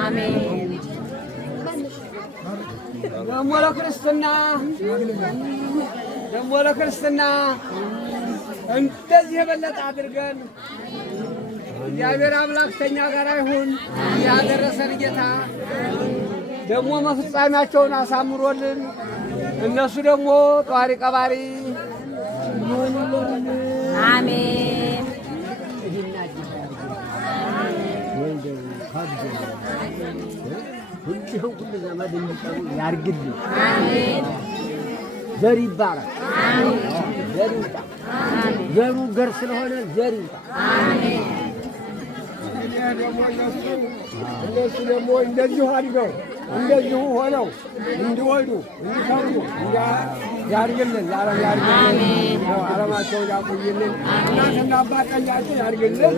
አሜን። ደሞ ለክርስትና እንደዚህ የበለጠ አድርገን እግዚአብሔር አምላክ ከእኛ ጋር ይሁን። ያደረሰን ጌታ ደግሞ መፍጻሜያቸውን አሳምሮልን እነሱ ደግሞ ጧሪ ቀባሪ አሜን። ሁሉ ዘመድ እንዲጠሩ ያርግልን። አሜን። ዘር ይባላል። ዘር ይውጣ። ዘሩ ገር ስለሆነ ዘር ይውጣ። አሜን። እነሱ ደግሞ እንደዚሁ አድገው እንደዚሁ ሆነው እንዲወዱ እንዲከብሩ ያርግልን። ለዓለም ያርግልን። ዓለማቸውን ያቆይልን። እናትና አባት ጠያቂ ያርግልን።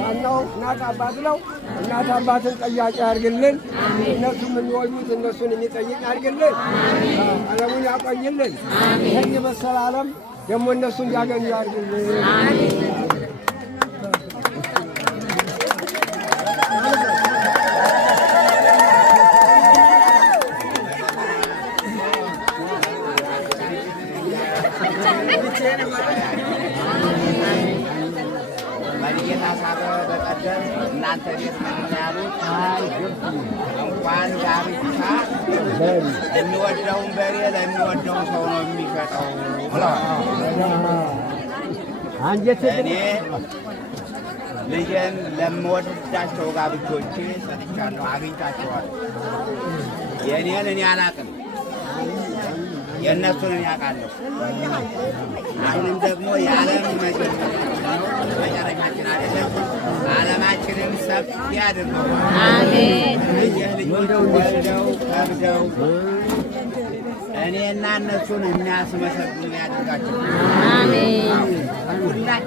ዋናው እናት አባት ነው። እናት አባትን ጠያቂ ያርግልን። እነሱም የሚወዱት እነሱን የሚጠይቅ ያርግልን። ዓለሙን ያቆይልን። ይህን የመሰለ ዓለም ደግሞ እነሱ እንዲያገኙ ያርግልን። በጌታ ሳበ በቀደም እናንተ ቤት ምናሉት እንኳን ጋብቻ የሚወደውን በሬ ለሚወደው ሰው ነው የሚሸጠው ብለዋል። እኔ ልጄን ለምወዳቸው ጋብቾቼ ሰጥቻለሁ፣ አግኝታቸዋል። የእኔን እኔ አላቅም፣ የእነሱን እኔ አውቃለሁ። አሁንም ደግሞ የዓለም መጨረሻችን አይደለም፣ ዓለማችንን ሰፊ አድርገው አሜን። ልጆች ወልደው ከብደው እኔና እነሱን የሚያስመሰግኑ ያድርጋቸው። አሜን።